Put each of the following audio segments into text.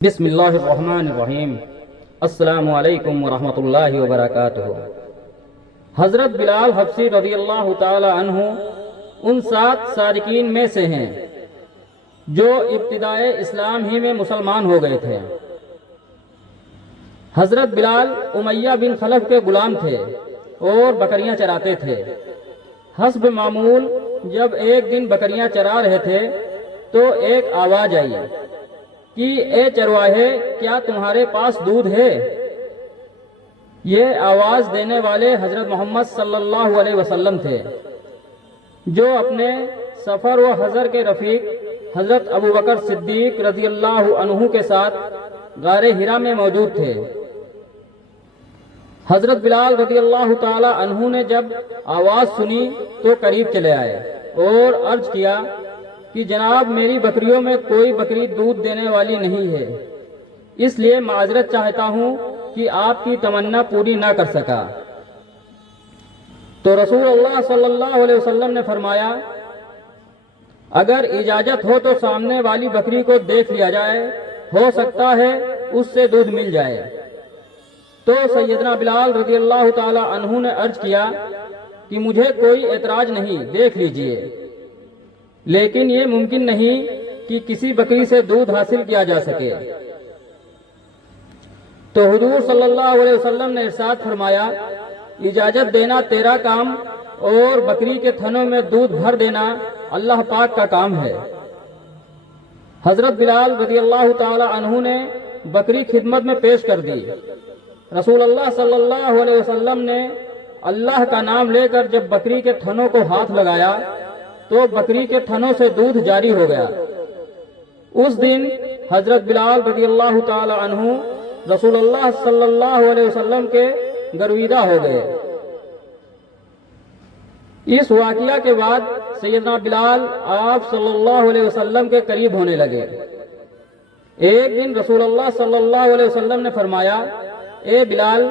بسم اللہ الرحمن الرحیم۔ السلام علیکم ورحمۃ اللہ وبرکاتہ۔ حضرت بلال حبشی رضی اللہ تعالی عنہ ان 7 صادقین میں سے ہیں جو ابتدائے اسلام ہی میں مسلمان ہو گئے تھے۔ حضرت بلال امیہ بن خلف کے غلام تھے اور بکریاں چراتے تھے۔ حسب معمول جب ایک دن بکریاں چرا رہے تھے تو ایک آواز آئی کہ اے چرواہے، کیا تمہارے پاس دودھ ہے؟ یہ آواز دینے والے حضرت محمد صلی اللہ علیہ وسلم تھے، جو اپنے سفر و حضر کے رفیق حضرت ابوبکر صدیق رضی اللہ عنہ کے ساتھ غار حرا میں موجود تھے۔ حضرت بلال رضی اللہ تعالی عنہ نے جب آواز سنی تو قریب چلے آئے اور عرض کیا کہ جناب، میری بکریوں میں کوئی بکری دودھ دینے والی نہیں ہے، اس لیے معذرت چاہتا ہوں کہ آپ کی تمنا پوری نہ کر سکا۔ تو رسول اللہ صلی اللہ علیہ وسلم نے فرمایا، اگر اجازت ہو تو سامنے والی بکری کو دیکھ لیا جائے، ہو سکتا ہے اس سے دودھ مل جائے۔ تو سیدنا بلال رضی اللہ تعالی عنہ نے عرض کیا کہ مجھے کوئی اعتراض نہیں، دیکھ لیجئے، لیکن یہ ممکن نہیں کہ کسی بکری سے دودھ حاصل کیا جا سکے۔ تو حضور صلی اللہ علیہ وسلم نے ارشاد فرمایا، اجازت دینا تیرا کام اور بکری کے تھنوں میں دودھ بھر دینا اللہ پاک کا کام ہے۔ حضرت بلال رضی اللہ تعالی عنہ نے بکری خدمت میں پیش کر دی۔ رسول اللہ صلی اللہ علیہ وسلم نے اللہ کا نام لے کر جب بکری کے تھنوں کو ہاتھ لگایا تو بکری کے تھنوں سے دودھ جاری ہو گیا۔ اس دن حضرت بلال رضی اللہ تعالی عنہ رسول اللہ صلی اللہ علیہ وسلم کے گرویدہ ہو گئے۔ اس واقعہ کے بعد سیدنا بلال آپ صلی اللہ علیہ وسلم کے قریب ہونے لگے۔ ایک دن رسول اللہ صلی اللہ علیہ وسلم نے فرمایا، اے بلال،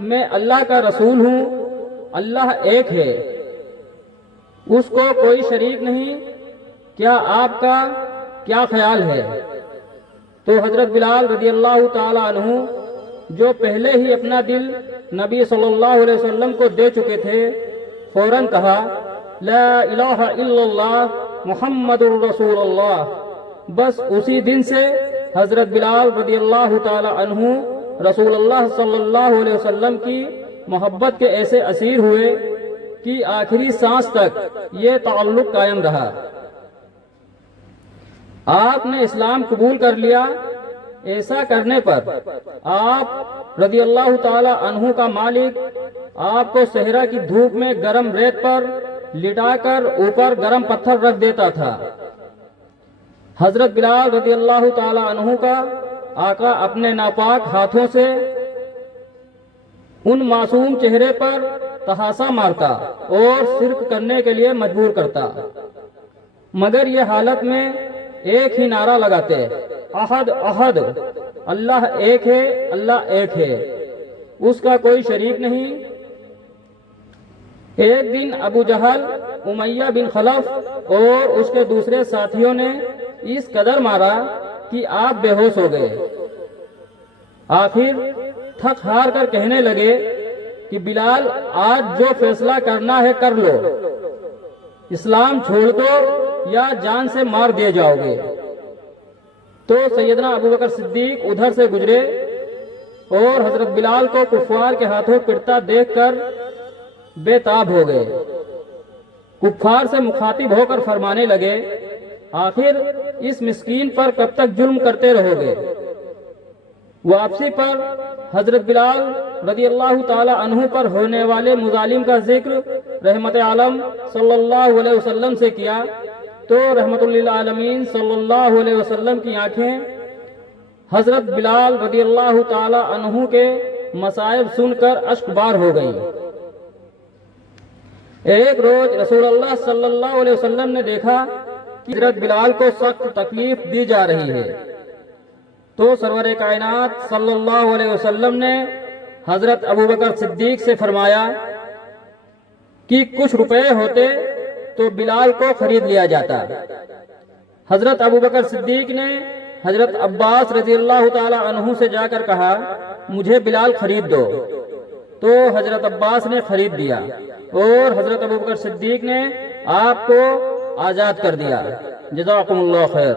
میں اللہ کا رسول ہوں، اللہ ایک ہے، اس کو کوئی شریک نہیں، کیا آپ کا کیا خیال ہے؟ تو حضرت بلال رضی اللہ تعالی عنہ، جو پہلے ہی اپنا دل نبی صلی اللہ علیہ وسلم کو دے چکے تھے، فوراً کہا، لا الہ الا اللہ محمد الرسول اللہ۔ بس اسی دن سے حضرت بلال رضی اللہ تعالی عنہ رسول اللہ صلی اللہ علیہ وسلم کی محبت کے ایسے اسیر ہوئے کہ آخری سانس تک یہ تعلق قائم رہا۔ آپ نے اسلام قبول کر لیا۔ ایسا کرنے پر آپ رضی اللہ تعالی عنہ کا مالک آپ کو صحرا کی دھوپ میں گرم ریت پر لٹا کر اوپر گرم پتھر رکھ دیتا تھا۔ حضرت بلال رضی اللہ تعالی عنہ کا آقا اپنے ناپاک ہاتھوں سے ان معصوم چہرے پر تحاسا مارتا اور شرک کرنے کے لیے مجبور کرتا، مگر یہ حالت میں ایک ہی نعرہ لگاتے، احد احد، اللہ ایک ہے، اللہ ایک ہے، اس کا کوئی شریک نہیں۔ ایک دن ابو جہل، امیہ بن خلف اور اس کے دوسرے ساتھیوں نے اس قدر مارا کہ آپ بے ہوش ہو گئے۔ آخر تھک ہار کر کہنے لگے کہ بلال، آج جو فیصلہ کرنا ہے کر لو، اسلام چھوڑ دو یا جان سے مار دیے جاؤ گے۔ تو سیدنا ابوبکر صدیق ادھر سے گزرے اور حضرت بلال کو کفار کے ہاتھوں پٹتا دیکھ کر بے تاب ہو گئے۔ کفار سے مخاطب ہو کر فرمانے لگے، آخر اس مسکین پر کب تک ظلم کرتے رہو گے؟ واپسی پر حضرت بلال رضی اللہ تعالی عنہ پر ہونے والے مظالم کا ذکر رحمت عالم صلی اللہ علیہ وسلم سے کیا تو رحمت للعالمین صلی اللہ علیہ وسلم کی آنکھیں حضرت بلال رضی اللہ تعالی عنہ کے مصائب سن کر اشک بار ہو گئیں۔ ایک روز رسول اللہ صلی اللہ علیہ وسلم نے دیکھا کہ حضرت بلال کو سخت تکلیف دی جا رہی ہے، تو سرور کائنات صلی اللہ علیہ وسلم نے حضرت ابوبکر صدیق سے فرمایا کہ کچھ روپے ہوتے تو بلال کو خرید لیا جاتا۔ حضرت ابوبکر صدیق نے حضرت عباس رضی اللہ تعالی عنہ سے جا کر کہا مجھے بلال خرید دو، تو حضرت عباس نے خرید دیا اور حضرت ابوبکر صدیق نے آپ کو آزاد کر دیا۔ جزاکم اللہ خیر۔